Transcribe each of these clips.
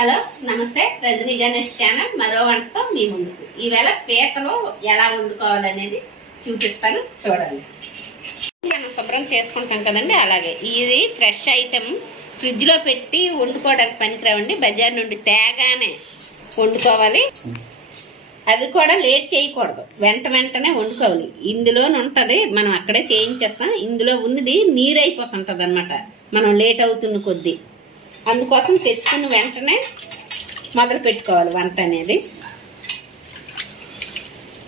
Hello నమస్తే Rajani Ganesh channel మరో వంటతో మీ ముందుకు. ఈవేళ పీతలు ఎలా వండుకోవాలనేది చూపిస్తాను, చూడండి. మనం శుభ్రం చేసుకుంటాం కదండి, అలాగే ఇది ఫ్రెష్ ఐటెం. ఫ్రిడ్జ్లో పెట్టి వండుకోవడానికి పనికిరావండి, బజార్ నుండి తేగానే వండుకోవాలి. అది కూడా లేట్ చేయకూడదు, వెంటనే వండుకోవాలి. ఇందులోనే ఉంటుంది, మనం అక్కడే చేయించేస్తాం. ఇందులో ఉన్నది నీరు అయిపోతుంటుంది అనమాట, మనం లేట్ అవుతున్న కొద్దీ. అందుకోసం తెచ్చుకుని వెంటనే మొదలు పెట్టుకోవాలి వంట అనేది.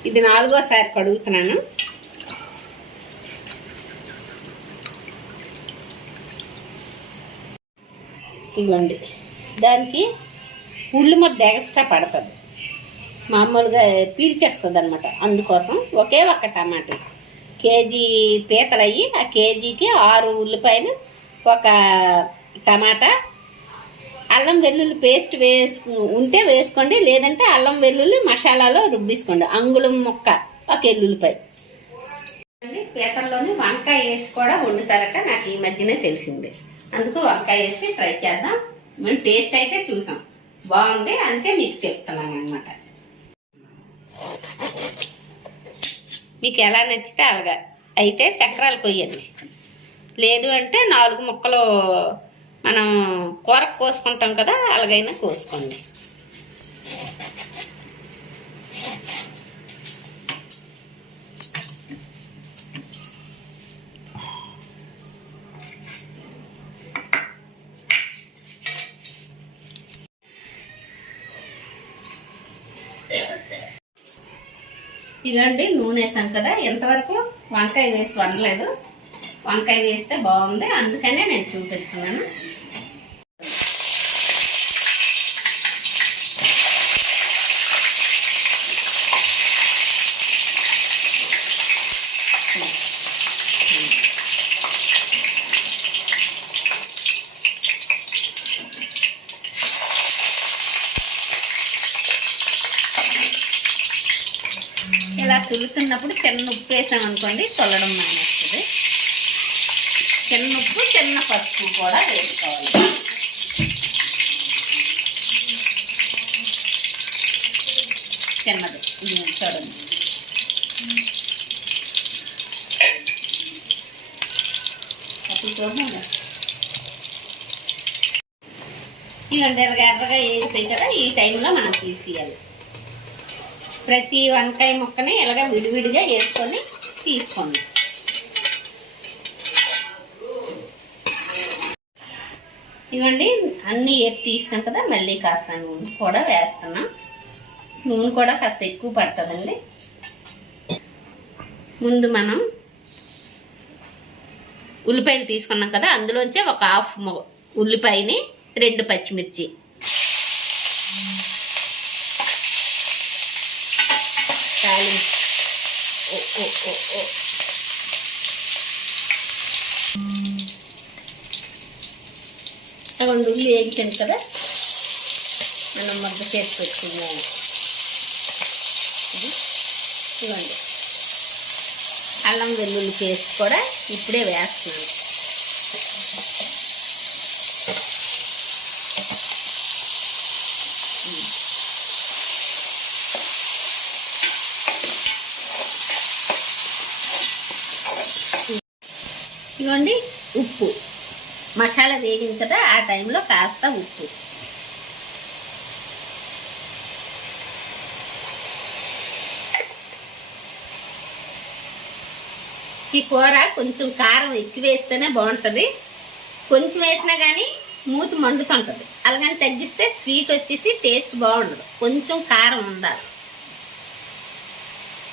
ఇది 4వసారి కడుగుతున్నాను. ఇవ్వండి, దానికి ఉల్లి ముద్ద ఎక్స్ట్రా పడుతుంది, మామూలుగా పీల్చేస్తుంది అనమాట. అందుకోసం ఒకే ఒక్క టమాటా, కేజీ పీతలు అయ్యి ఆ కేజీకి 6 ఉల్లిపాయలు, ఒక టమాటా, అల్లం వెల్లుల్లి పేస్ట్ ఉంటే వేసుకోండి, లేదంటే అల్లం వెల్లుల్లి మసాలాలో రుబ్బిసుకోండి. అంగుళం ముక్క, ఒక ఎల్లుల్లిపాయ. పీతల్లోని వంకాయ వేసి కూడా వండుతారట, నాకు ఈ మధ్యనే తెలిసింది. అందుకు వంకాయ వేసి ట్రై చేద్దాం. మేము టేస్ట్ అయితే చూసాం, బాగుంది, అందుకే మీకు చెప్తున్నాను అనమాట. మీకు ఎలా నచ్చితే అలాగా అయితే చక్రాలు కొయ్యండి, లేదు అంటే 4 ముక్కలు మనం కూరకు కోసుకుంటాం కదా, అలాగైనా కోసుకోండి. ఇలాంటి నూనె వేసాం కదా, ఎంతవరకు వంకాయ వేసి వండలేదు. వంకాయ వేస్తే బాగుంది, అందుకనే నేను చూపిస్తున్నాను. ఇలా తులుతున్నప్పుడు చిన్న ఉప్పు వేసామనుకోండి, తొల్లడం మానేస్తుంది. చిన్న ఉప్పు, చిన్న పసుపు కూడా వేసుకోవాలి. చిన్నది చూడండి. ఇలాంటి ఎర్రగా వేసాయి కదా, ఈ టైంలో మనం తీసేయాలి. ప్రతి వంకాయ ముక్కని ఇలాగ విడివిడిగా వేసుకొని తీసుకోండి. ఇవ్వండి, అన్నీ ఏపి తీస్తాం కదా, మళ్ళీ కాస్త నూనె కూడా వేస్తున్నాం. నూనె కూడా కాస్త ఎక్కువ పడుతుందండి. ముందు మనం ఉల్లిపాయలు తీసుకున్నాం కదా, అందులోంచే ఒక హాఫ్ ఉల్లిపాయని, 2 పచ్చిమిర్చి, రెండు ఉల్లి వేయించాను కదా, మనం ముద్ద చేసి పెట్టుకున్నాము. ఇవ్వండి, అల్లం వెల్లుల్లి పేస్ట్ కూడా ఇప్పుడే వేస్తున్నాను. ఇవ్వండి, ఉప్పు, మసాలా వేగింది కదా, ఆ టైంలో కాస్త ఉప్పు. ఈ కూర కొంచెం కారం ఎక్కువ వేస్తేనే బాగుంటుంది. కొంచెం వేసినా కానీ మూతి మండుతుంటుంది, అలాగని తగ్గిస్తే స్వీట్ వచ్చేసి టేస్ట్ బాగుండదు. కొంచెం కారం ఉండాలి.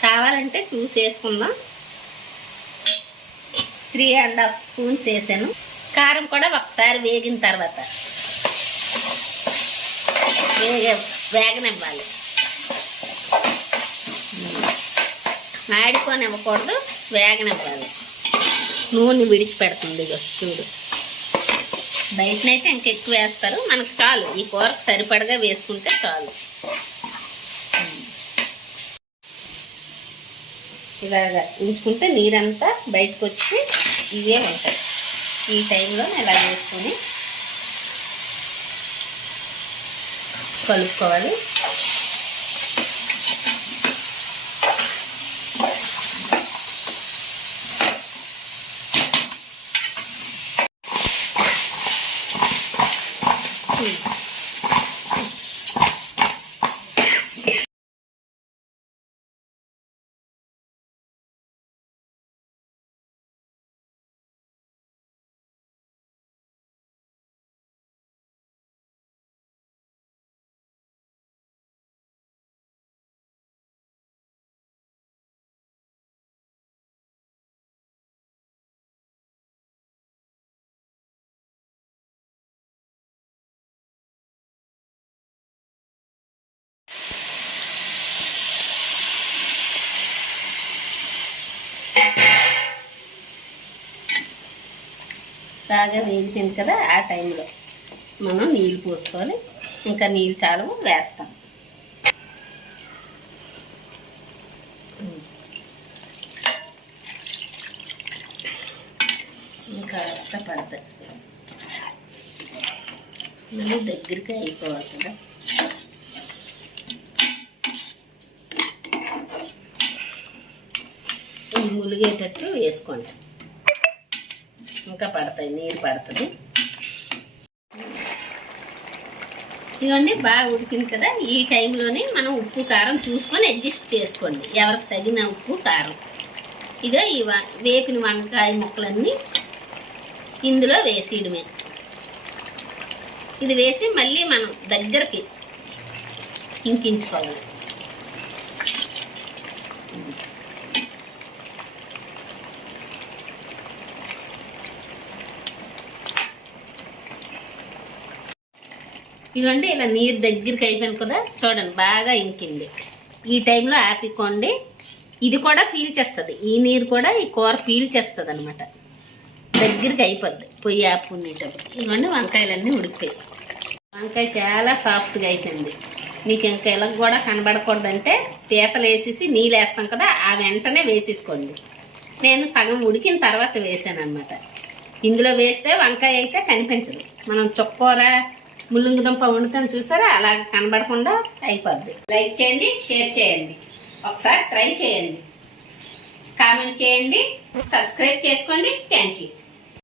కావాలంటే చూసి వేసుకుందాం. 3½ స్పూన్స్ వేసాను. కారం కూడా ఒకసారి వేగిన తర్వాత వేగనివ్వాలి. మాడిపోనివ్వకూడదు, వేగనివ్వాలి. నూనె విడిచిపెడుతుంది, చూడు. బయటనైతే ఇంకెక్కువ వేస్తారు, మనకు చాలు. ఈ కూరకు సరిపడగా వేసుకుంటే చాలు. ఇలాగా ఉంచుకుంటే నీరంతా బయటకు వచ్చి ఇవే ఉంటాయి. ఈ టైంలో ఇలా వేసుకొని కలుపుకోవాలి. బాగా వేగిపోయింది కదా, ఆ టైంలో మనం నీళ్ళు పోసుకోవాలి. ఇంకా నీళ్ళు చాలవు, వేస్తాం. ఇంకా పడతాయి, మళ్ళీ దగ్గరికి అయిపోవాలి కదా. ఈ ములిగేటట్టు వేసుకోండి, ఇంకా పడతాయి, నీరు పడుతుంది. ఇవన్నీ బాగా ఉడికింది కదా, ఈ టైంలోనే మనం ఉప్పు కారం చూసుకొని అడ్జస్ట్ చేసుకోండి, ఎవరికి తగిన ఉప్పు కారం. ఇక ఈ వేపిన వంకాయ ముక్కలన్నీ ఇందులో వేసేయడమే. ఇది వేసి మళ్ళీ మనం దగ్గరికి ఇంకించుకోవాలి. ఇదంటే ఇలా నీరు దగ్గరికి అయిపోయింది కదా, చూడండి బాగా ఇంకింది. ఈ టైంలో ఆపికోండి, ఇది కూడా పీల్చేస్తుంది, ఈ నీరు కూడా ఈ కూర పీల్చేస్తుంది అనమాట. దగ్గరికి అయిపోద్ది పొయ్యి ఆపుకునేటప్పుడు. ఇదిగోండి వంకాయలన్నీ ఉడికిపోయి, వంకాయ చాలా సాఫ్ట్గా అయిపోయింది. మీకు ఇంకా ఇలా కూడా కనబడకూడదంటే పీతలు వేసేసి నీళ్ళు వేస్తాం కదా, ఆ వెంటనే వేసేసుకోండి. నేను సగం ఉడికిన తర్వాత వేసాను అనమాట. ఇందులో వేస్తే వంకాయ అయితే కనిపించదు. మనం చుక్కూర ముల్లంగి దుంప వండుతాం చూసారా, అలా కనబడకుండా అయిపోద్ది. లైక్ చేయండి, షేర్ చేయండి, ఒకసారి ట్రై చేయండి, కామెంట్ చేయండి, సబ్స్క్రైబ్ చేసుకోండి. Thank you.